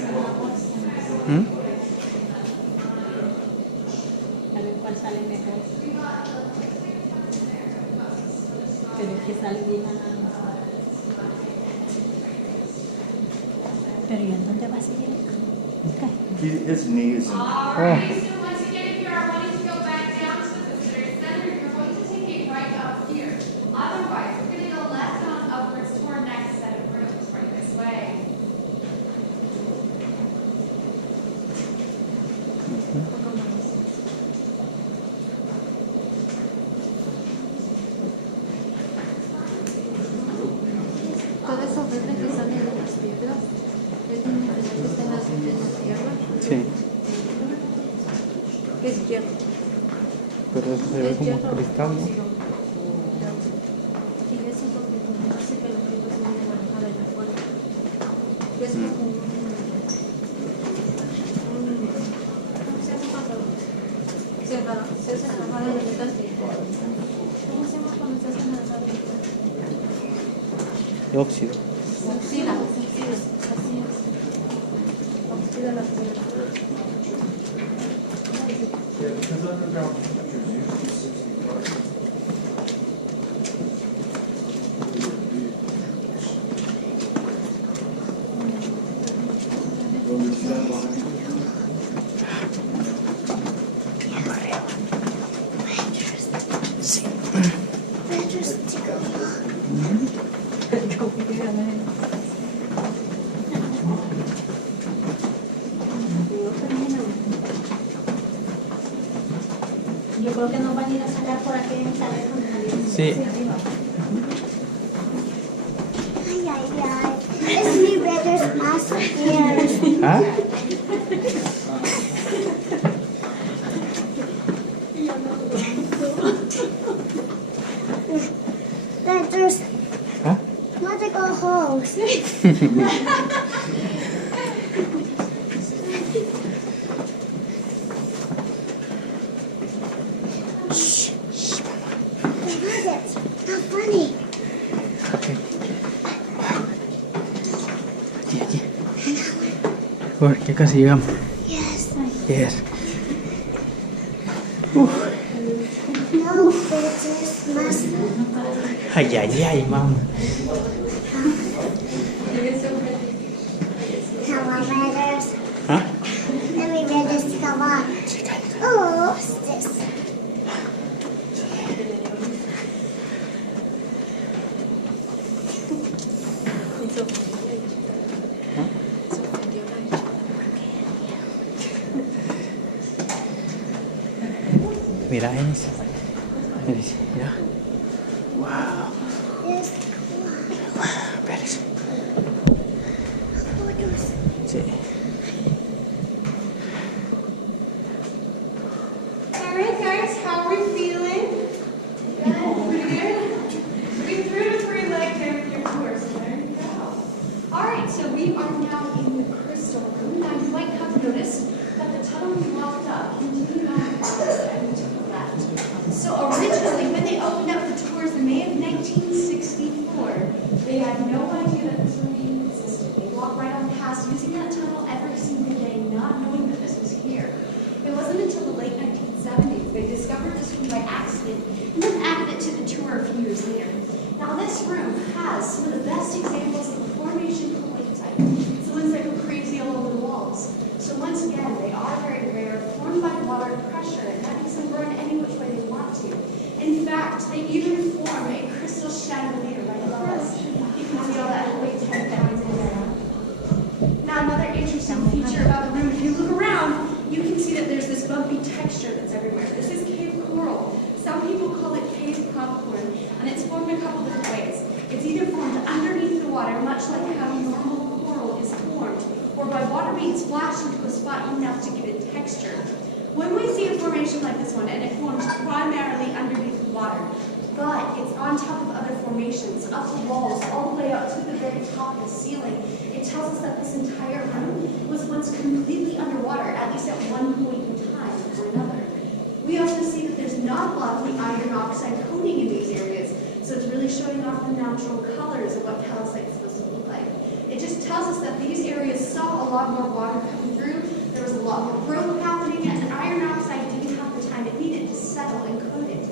¿Mm? A ver cuál sale mejor. Pero es que sale bien a la... Pero ¿y en dónde va a seguir el carro? His knees and Alright, so once again, if you are wanting to go back down to the visitor center, you're going to take a right up here. Otherwise, we're going to go left on upwards to our next set of rooms, right this way. Todas esas letras que salen de las piedras, es diferente que estén las en la tierra. Sí, Que es hierro. pero eso se ve Es como hierro cristal, ¿no? óxido. Y eso es lo que hace que la piedra se vaya manejada allá afuera. Que es como un ¿cómo se llama cuando se hace enojada de metal? ¿Cómo se llama cuando se hace enojada de metal? De óxido. Oxida, así es. Oxida la piedra. yeah, because underground temperatures usually 65. Donde está behind you. Yo creo que nos van a ir a sacar por aquí en Caleta. Sí. Ay, ay, ay. Es mi brother's masterpiece. ¿Ah? There's ¿Ah? magical holes. Shh. Look at it. How funny. Ok. Aquí. Bueno, ya casi llegamos. Yes. Yes. No, but it's master. Ay, ay, ay, mamá. Come on, brothers. ¿Ah? Let me read this. Come on. Sí, cállate. Oh, what's this? Mira, Enis. Enis, mira. Wow. This Wow, espérese. photos. Sí. Alright guys, how are we feeling? Good? We threw the three leg there with your tour, so there you go. Alright, so we are now in the crystal room. Now you might have noticed that the tunnel we walked up continued on and to the left. So originally, when they opened up the tours in May of 1964, they had no idea that this room even existed. They walked right on past using that tunnel every single day, not knowing that this was here. It wasn't until the late 1970s they discovered this room by accident and then added it to the tour a few years later. Now this room has some of the best examples of the formation colloid type. It's the ones that go crazy all over the walls. So once again, they are very rare, formed by water pressure, and that makes them burn any which way they want to. In fact, they even form a crystal chandelier right above us. You can see all that colloid type down in there. Now another interesting feature about the room, if you look around, you can see that there's this bumpy texture that's everywhere. This is cave coral. Some people call it cave popcorn, and it's formed a couple different ways. It's either formed underneath the water, much like how normal coral is formed, or by water being splashed into a spot enough to give it texture. When we see a formation like this one, and it forms primarily underneath the water, but it's on top of other formations, up the walls, all the way up to the very top of the ceiling, it tells us that this entire room was once completely underwater, at least at one point in time or another. We also see that there's not a lot of the iron oxide coating in these areas, so it's really showing off the natural colors of what calcite is supposed to look like. It just tells us that these areas saw a lot more water coming through. There was a lot more growth happening, and iron oxide didn't have the time it needed to settle and coat it.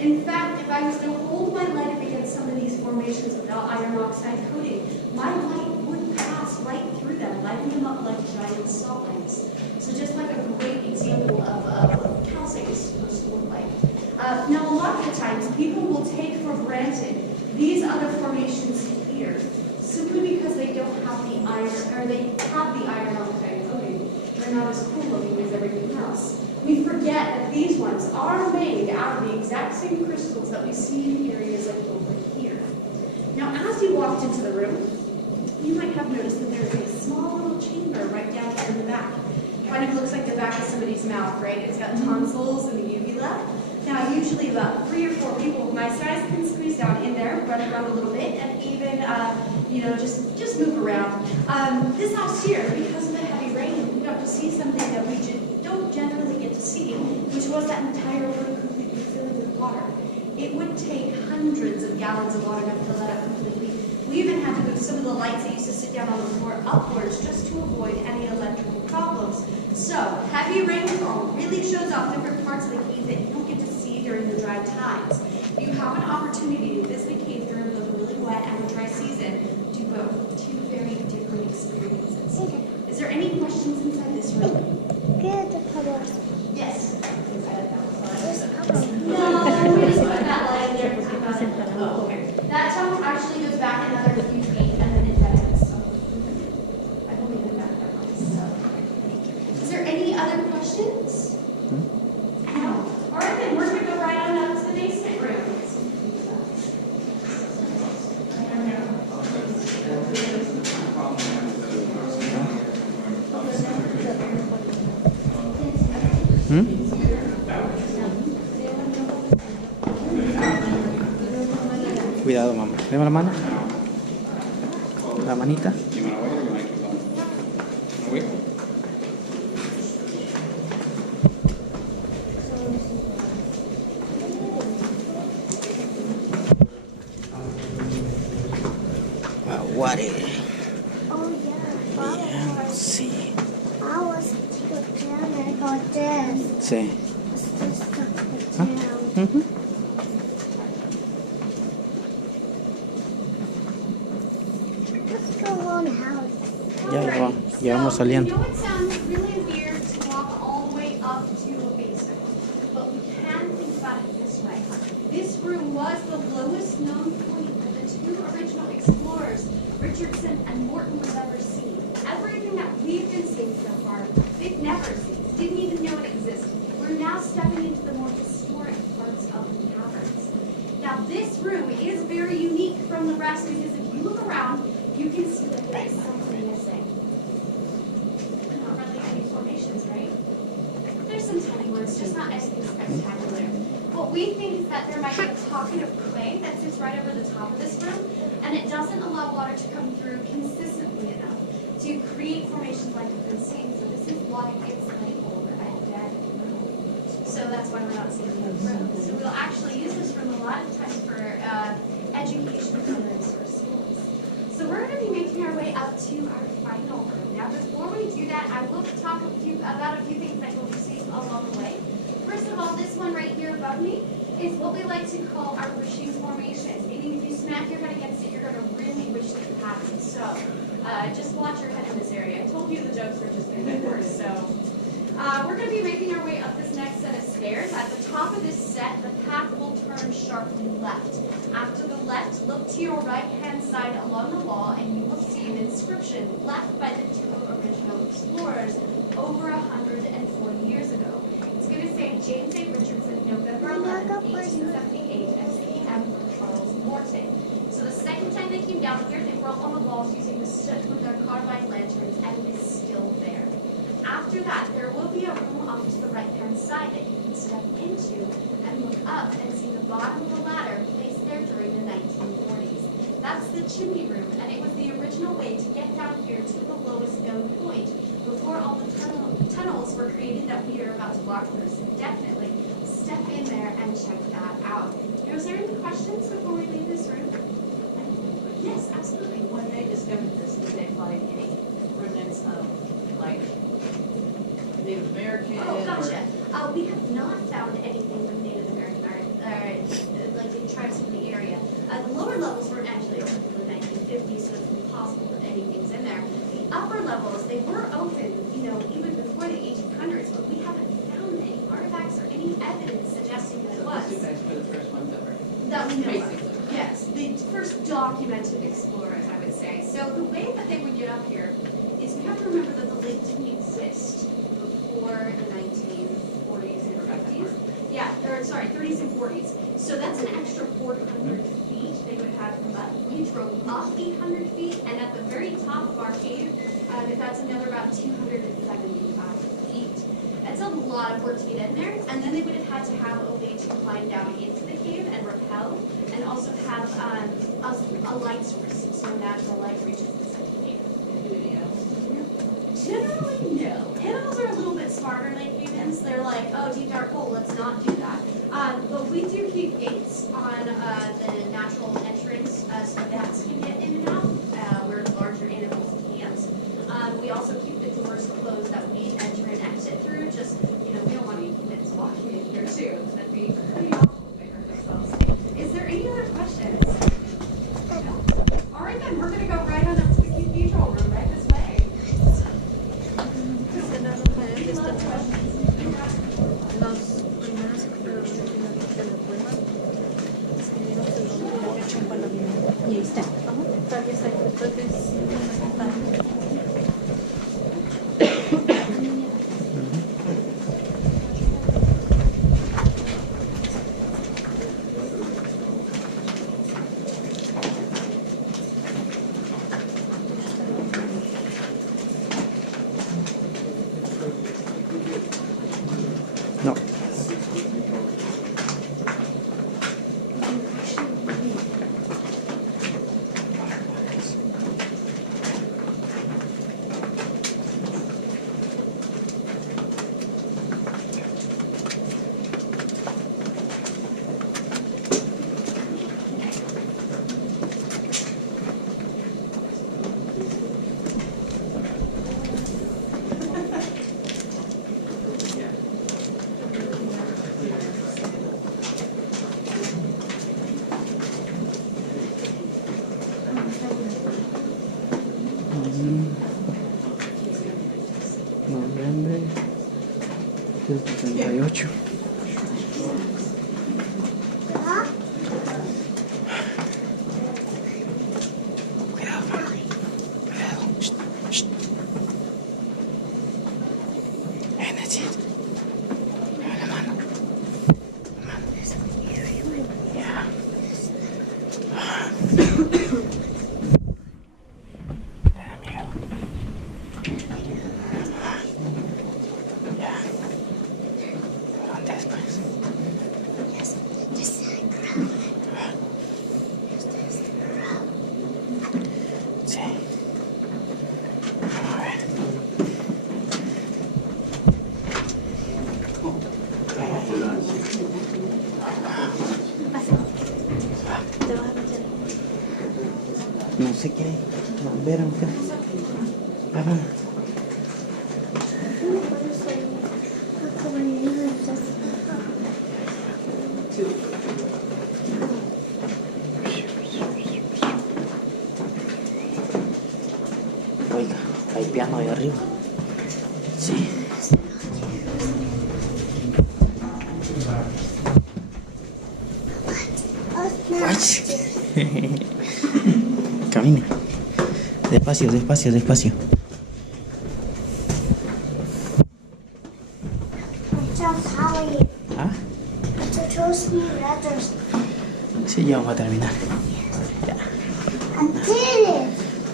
In fact, if I was to hold my light up against some of these formations without iron oxide coating, my light would pass right through them, lighting them up like giant salt lamps. So just like a great example of what calcite is supposed to look like. Now, a lot of the times, people will take for granted these other formations here, simply because they don't have the iron, or they have the iron oxide coating. They're not as cool looking as everything else. We forget that these ones are made out of the exact same crystals that we see in areas like over here. Now, as you walked into the room, you might have noticed that there's a small little chamber right down here in the back. Kind of looks like the back of somebody's mouth, right? It's got tonsils and the uvula. Now, usually about 3 or 4 people of my size can squeeze down in there, run around a little bit, and even, just move around. This last year, because of the heavy rain, we got to see something that we don't generally get to see, which was that entire room completely filled with water. It would take hundreds of gallons of water to fill that up completely. We even had to move some of the lights that used to sit down on the floor upwards just to avoid any electrical problems. So, heavy rainfall really shows off different parts of the cave that you don't get to see during the dry times. If you have an opportunity to visit a cave during both a really wet and a dry season, do both. 2 very different experiences. Okay. Is there any questions inside this room? Good, the pebbles. Yes. There's pebbles. No, we just put that light in there because we thought it. Oh, okay. That tunnel actually goes back another few feet and then it deadens. So I believe in that one. So, is there any other questions? No. All right, then we're going to go right on up to the basement room. Cuidado, mamá. Dame la mano. La manita. Water. Oh, yeah. Sí. I was put down and got this. Sí. It's just put Huh? down. Ujú. Let's go on house. Ya vamos saliendo. I know it sounds really weird to walk all the way up to a basement, but we can think about it this way. This room was the lowest known point that the 2 original explorers, Richardson and Morton, was ever seen. Everything that we've been seeing so far, they've never seen, didn't even know it existed. We're now stepping into the more historic parts of the caverns. Now, this room is very unique from the rest because if you look around, you can see that there is something missing. Not really any formations, right? There's some tiny ones, just not anything spectacular. What we think is that there might be a pocket of clay that sits right over the top of this room, and it doesn't allow water to come through consistently enough to create formations like we've been seeing. So this is why it's labeled a dead room. So that's why we're not seeing the room. So we'll actually use this room a lot of times for education programs for schools. So we're going to be making our way up to our final room. Now, before we do that, I will talk about a few things that you'll be seeing along the way. First of all, this one right here above me is what we like to call our wishing formation. Meaning if you smack your head against it, you're going to really wish that you hadn't. So just watch your head in this area. I told you the jokes were just going to get worse. So we're going to be making our way up this next set of stairs. At the top of this set, the path will turn sharply left. After the left, look to your right-hand side along the wall, and you will see an inscription left by the 2 original explorers over 140 years ago. It's going to say James A. Richardson, November 11, 1878, and P.M. for Charles Morton. So the second time they came down here, they wrote on the walls using the soot with their carbide lanterns, and it is still there. After that, there will be a room off to the right-hand side that you can step into and look up and see the bottom of the ladder placed there during the 1940s. That's the chimney room, and it was the original way to get down here to the lowest known point before all the tunnels were created that we are about to walk through. So definitely step in there and check that out. Now, is there any questions before we leave this room? Yes, absolutely. When they discovered this, did they find any remnants of Oh, gotcha. We have not found anything with Native American art, like in tribes in the area. The lower levels weren't actually open until the 1950s, so it's impossible that anything's in there. The upper levels, they were open, even before the 1800s, but we haven't found any artifacts or any evidence suggesting that it was. So you guys were the first ones ever. That we know of. Basically. Yes, the first documented explorers, I would say. So the way that they would get up here is we have to remember that the lake didn't exist before the 1940s and 50s. Yeah, or sorry, 30s and 40s. So that's an extra 400 feet they would have come up. We drove up 800 feet, and at the very top of our cave, that's another about 275 feet. That's a lot of work to get in there, and then they would have had to have a way to climb down into the cave and rappel, and also have a light source, so natural light reaches inside the cave. Generally, no. Animals are a little bit smarter than humans. They're like, oh, deep dark hole, let's not do that. But we do keep gates on the natural entrance so bats can get in and out, where larger animals can't. We also keep the doors closed that we enter and exit through. Just, we don't want any humans walking in here too. That'd be pretty awful if they hurt themselves. Is there any other questions? No? All right, then we're going to go right on up to the cathedral room, right this way. Los primeros exploradores de la cueva escribieron su nombre y la fecha en cuando vinieron. Y ahí está. Todavía está aquí, entonces, No. Noviembre del 78. Cuidado, mami. Cuidado. Shh, shh. Ven, así. La mano. La mano. Ya. Te da miedo. Ya. ¿Dónde es, pues? Sí. Vamos a ver. te vas a meter. No sé qué. Ver aunque. Vamos. Oiga, hay piano ahí arriba. Sí. Ay. Camine. Despacio, despacio, despacio. ¿Ah? Sí, ya vamos a terminar. Ya.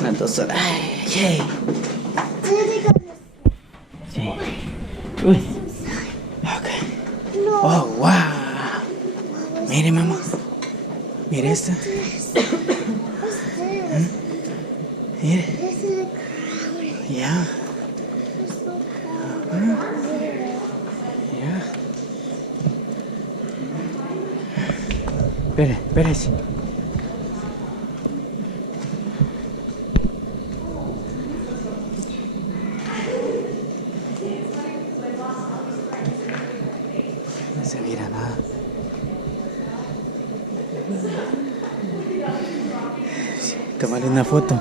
Unas 2 horas. Ay, yay. Sí. Uy. Ok. Oh, wow. Mire, mamá. Mire esta. Mire. Ya. Ya. Espérese. tomarle una foto.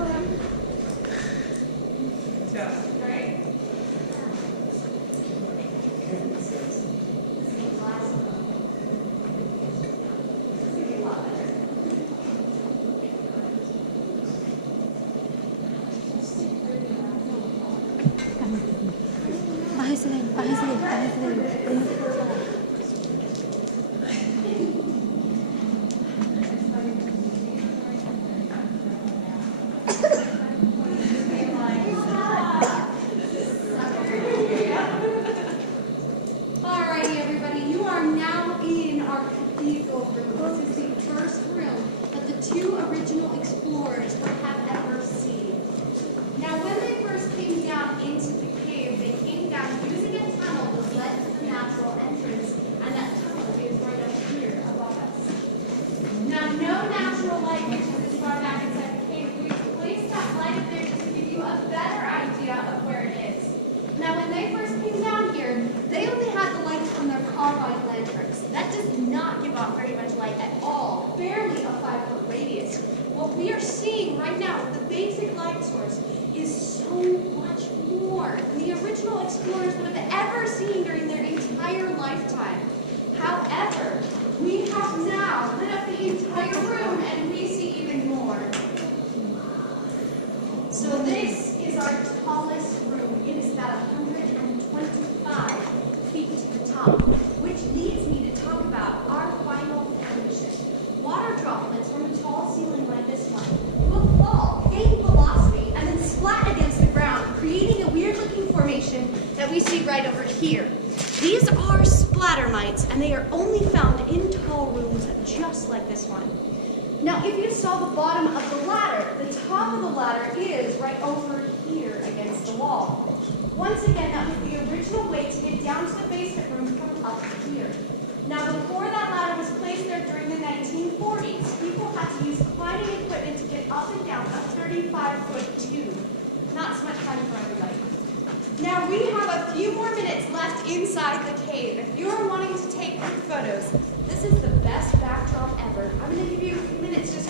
Bájese de ahí, bájese de ahí, bájese de ahí. Alrighty, everybody, you are now in our cathedral room. This is the first room that the two original explorers would have ever seen. Now, when they first came down into the cave, they came down using a tunnel that led to the natural entrance, and that tunnel is right up here above us. Now, no natural light reaches this far back inside the cave. We placed that light there just to give you a better idea of where it is. Now, when they first came down here, they only had the lights from their carbide lanterns. That does not give off very much light at all, barely a 5-foot radius. What we are seeing right now with the basic light source is so much more than the original explorers would have ever seen during their entire lifetime. However, we have now lit up the entire room and we see even more. So this is our tallest room. It is about 125 feet to the top, which leads me to talk about our final foundation. Water droplets from a tall ceiling like this one will fall, gain velocity, and then splat against the ground, creating a weird-looking formation that we see right over here. These are splattermites, and they are only found in tall rooms just like this one. Now, if you saw the bottom of the ladder, the top of the ladder is right over here against the wall. Once again, that was the original way to get down to the basement room from up here. Now, before that ladder was placed there during the 1940s, people had to use climbing equipment to get up and down a 35-foot tube. Not so much fun for everybody. Now, we have a few more minutes left inside the cave. If you are wanting to take group photos, this is the best backdrop ever. I'm going to give you a few minutes just